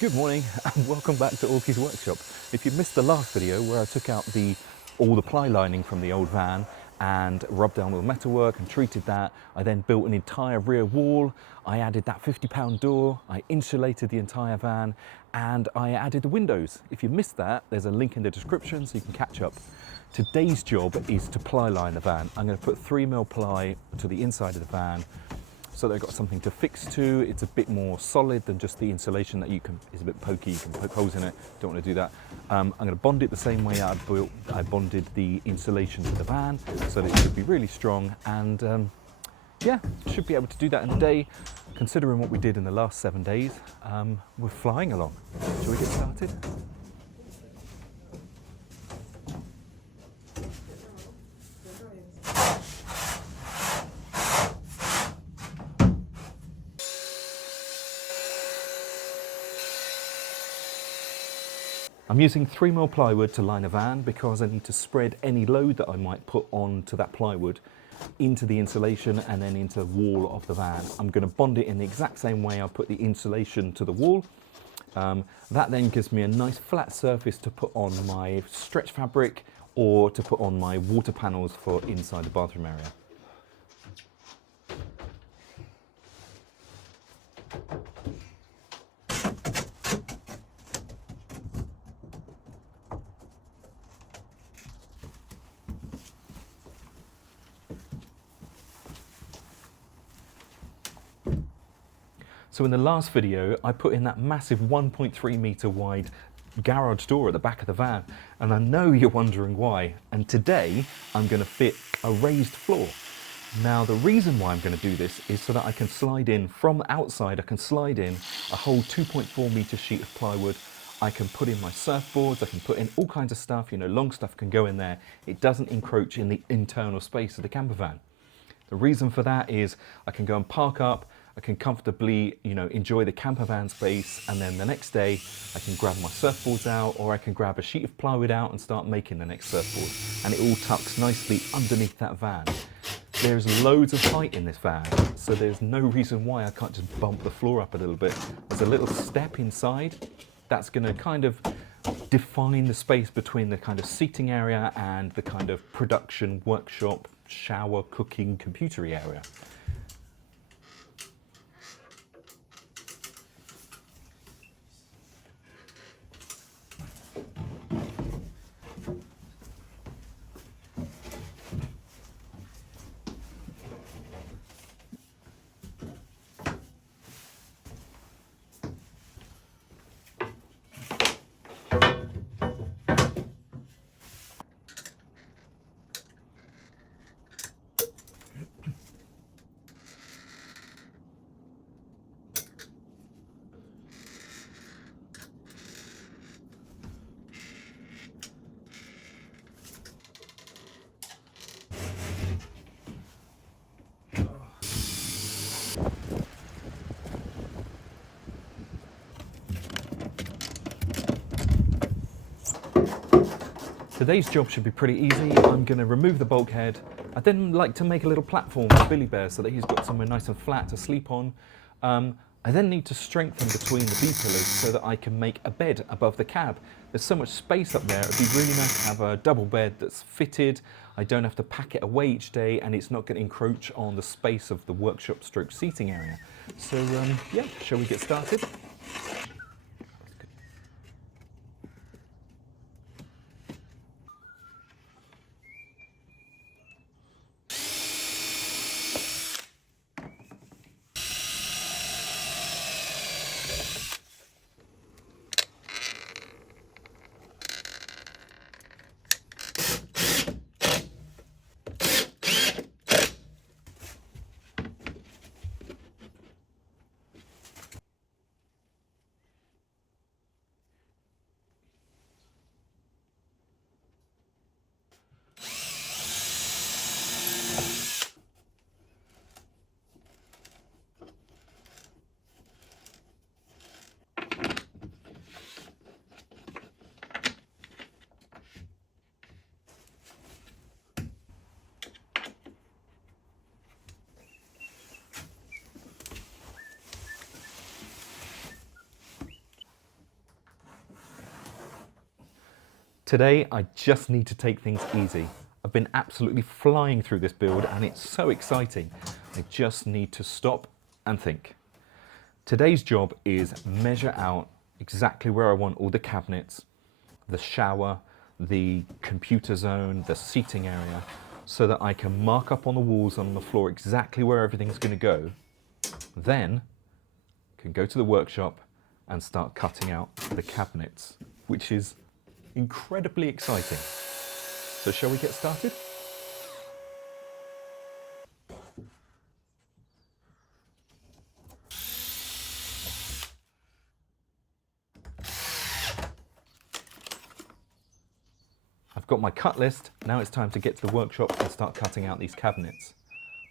Good morning and welcome back to Orkies Workshop. If you missed the last video where I took out all the ply lining from the old van and rubbed down all the metalwork and treated that, I then built an entire rear wall, I added that 50-pound door, I insulated the entire van and I added the windows. If you missed that, there's a link in the description so you can catch up. Today's job is to ply line the van. I'm going to put 3mm ply to the inside of the van so they've got something to fix to. It's a bit more solid than just the insulation that is a bit pokey, you can poke holes in it, don't want to do that. I'm going to bond it the same way I bonded the insulation to the van, so that it should be really strong and yeah, should be able to do that in a day. Considering what we did in the last 7 days, we're flying along. Shall we get started? I'm using 3mm plywood to line a van because I need to spread any load that I might put onto that plywood into the insulation and then into the wall of the van. I'm going to bond it in the exact same way I put the insulation to the wall. That then gives me a nice flat surface to put on my stretch fabric or to put on my water panels for inside the bathroom area. So in the last video, I put in that massive 1.3 meter wide garage door at the back of the van, and I know you're wondering why. And today, I'm going to fit a raised floor. Now, the reason why I'm going to do this is so that I can slide in from outside, I can slide in a whole 2.4 meter sheet of plywood. I can put in my surfboards, I can put in all kinds of stuff, long stuff can go in there. It doesn't encroach in the internal space of the camper van. The reason for that is I can go and park up, I can comfortably, enjoy the camper van space, and then the next day I can grab my surfboards out, or I can grab a sheet of plywood out and start making the next surfboard, and it all tucks nicely underneath that van. There's loads of height in this van, so there's no reason why I can't just bump the floor up a little bit. There's a little step inside that's going to kind of define the space between the kind of seating area and the kind of production, workshop, shower, cooking, computery area. Today's job should be pretty easy. I'm going to remove the bulkhead. I then like to make a little platform for Billy Bear so that he's got somewhere nice and flat to sleep on. I then need to strengthen between the B-pillars so that I can make a bed above the cab. There's so much space up there, it'd be really nice to have a double bed that's fitted. I don't have to pack it away each day and it's not going to encroach on the space of the workshop stroke seating area. So yeah, shall we get started? Today, I just need to take things easy. I've been absolutely flying through this build and it's so exciting. I just need to stop and think. Today's job is measure out exactly where I want all the cabinets, the shower, the computer zone, the seating area, so that I can mark up on the walls and on the floor exactly where everything's going to go. Then I can go to the workshop and start cutting out the cabinets, which is incredibly exciting. So shall we get started? I've got my cut list. Now it's time to get to the workshop and start cutting out these cabinets.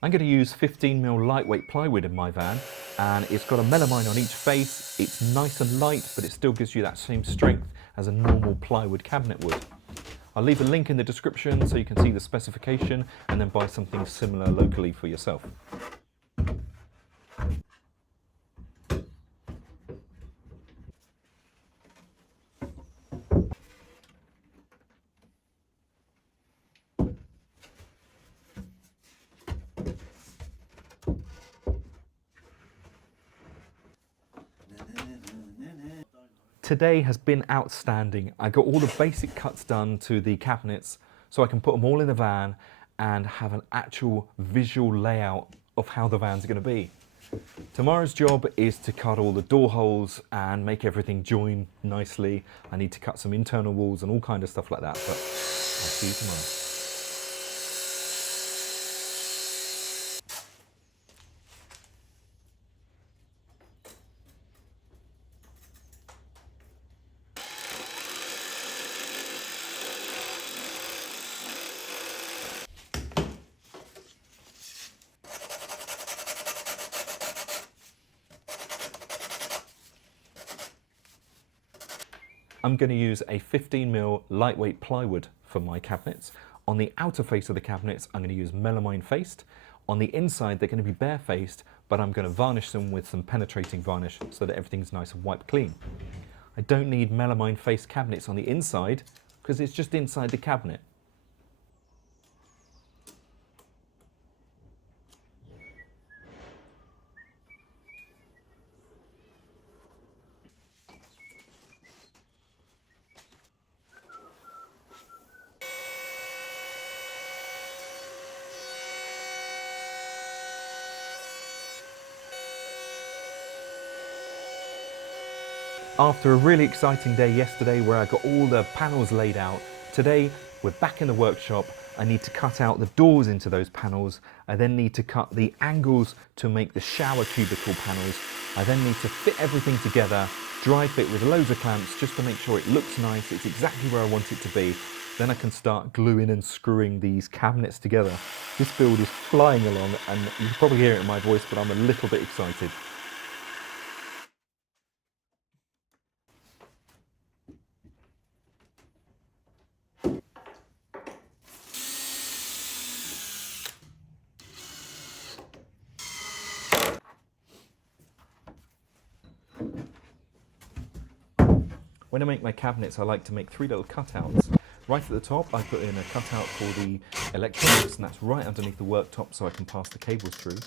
I'm going to use 15mm lightweight plywood in my van, and it's got a melamine on each face. It's nice and light, but it still gives you that same strength as a normal plywood cabinet would. I'll leave a link in the description so you can see the specification and then buy something similar locally for yourself. Today has been outstanding. I got all the basic cuts done to the cabinets so I can put them all in the van and have an actual visual layout of how the van's going to be. Tomorrow's job is to cut all the door holes and make everything join nicely. I need to cut some internal walls and all kind of stuff like that, but I'll see you tomorrow. I'm going to use a 15mm lightweight plywood for my cabinets. On the outer face of the cabinets, I'm going to use melamine faced. On the inside, they're going to be barefaced, but I'm going to varnish them with some penetrating varnish so that everything's nice and wiped clean. I don't need melamine faced cabinets on the inside because it's just inside the cabinet. After a really exciting day yesterday where I got all the panels laid out, today we're back in the workshop. I need to cut out the doors into those panels. I then need to cut the angles to make the shower cubicle panels. I then need to fit everything together, dry fit with loads of clamps just to make sure it looks nice, it's exactly where I want it to be. Then I can start gluing and screwing these cabinets together. This build is flying along and you can probably hear it in my voice, but I'm a little bit excited. When I make my cabinets, I like to make 3 little cutouts. Right at the top, I put in a cutout for the electronics, and that's right underneath the worktop so I can pass the cables through.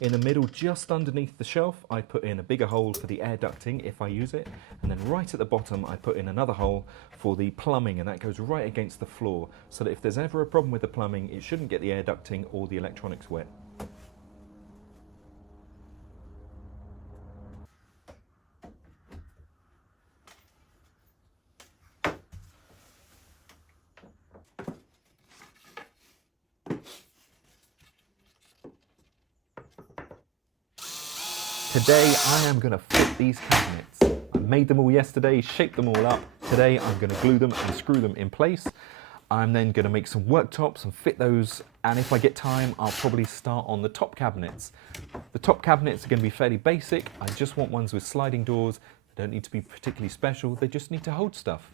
In the middle, just underneath the shelf, I put in a bigger hole for the air ducting if I use it. And then right at the bottom, I put in another hole for the plumbing, and that goes right against the floor, so that if there's ever a problem with the plumbing, it shouldn't get the air ducting or the electronics wet. Today I am going to fit these cabinets. I made them all yesterday, shaped them all up. Today I'm going to glue them and screw them in place. I'm then going to make some worktops and fit those, and if I get time I'll probably start on the top cabinets. The top cabinets are going to be fairly basic. I just want ones with sliding doors. They don't need to be particularly special, they just need to hold stuff.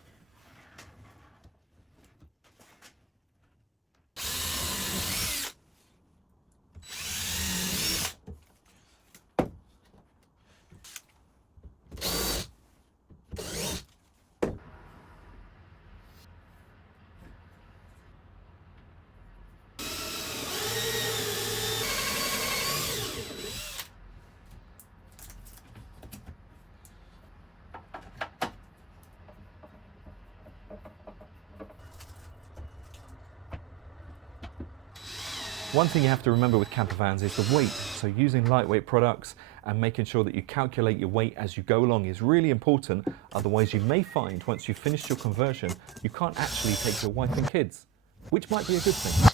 One thing you have to remember with campervans is the weight. So using lightweight products and making sure that you calculate your weight as you go along is really important. Otherwise you may find once you've finished your conversion, you can't actually take your wife and kids, which might be a good thing.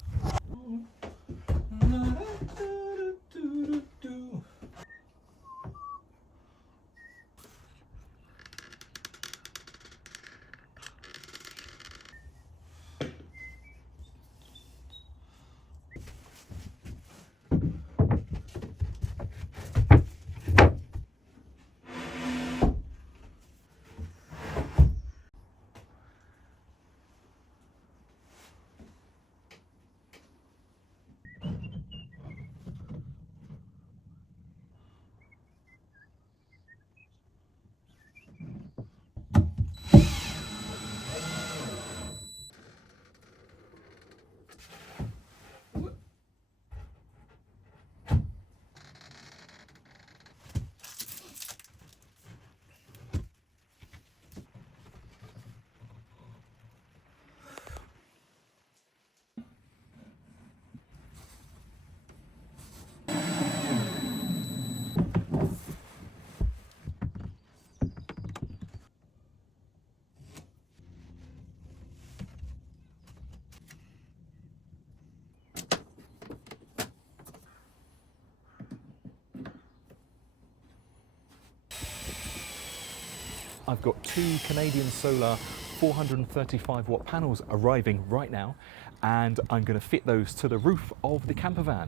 I've got 2 Canadian Solar 435 watt panels arriving right now, and I'm going to fit those to the roof of the campervan.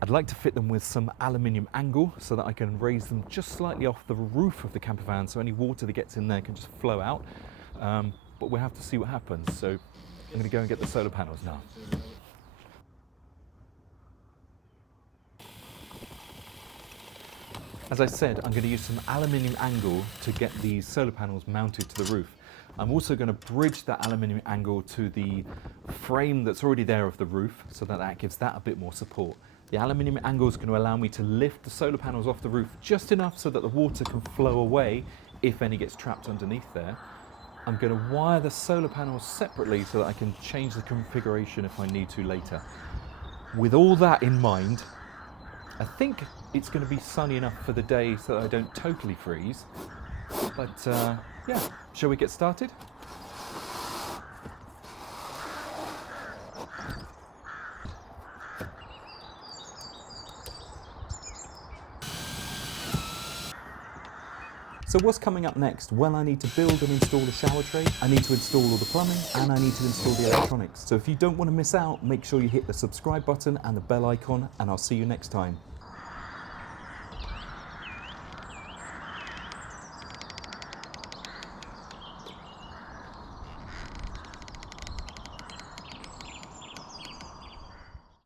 I'd like to fit them with some aluminium angle so that I can raise them just slightly off the roof of the campervan so any water that gets in there can just flow out. But we'll have to see what happens. So I'm going to go and get the solar panels now. As I said, I'm going to use some aluminium angle to get these solar panels mounted to the roof. I'm also going to bridge that aluminium angle to the frame that's already there of the roof so that that gives that a bit more support. The aluminium angle is going to allow me to lift the solar panels off the roof just enough so that the water can flow away if any gets trapped underneath there. I'm going to wire the solar panels separately so that I can change the configuration if I need to later. With all that in mind, I think it's going to be sunny enough for the day so that I don't totally freeze. But yeah, shall we get started? So what's coming up next? Well, I need to build and install the shower tray, I need to install all the plumbing, and I need to install the electronics. So if you don't want to miss out, make sure you hit the subscribe button and the bell icon, and I'll see you next time.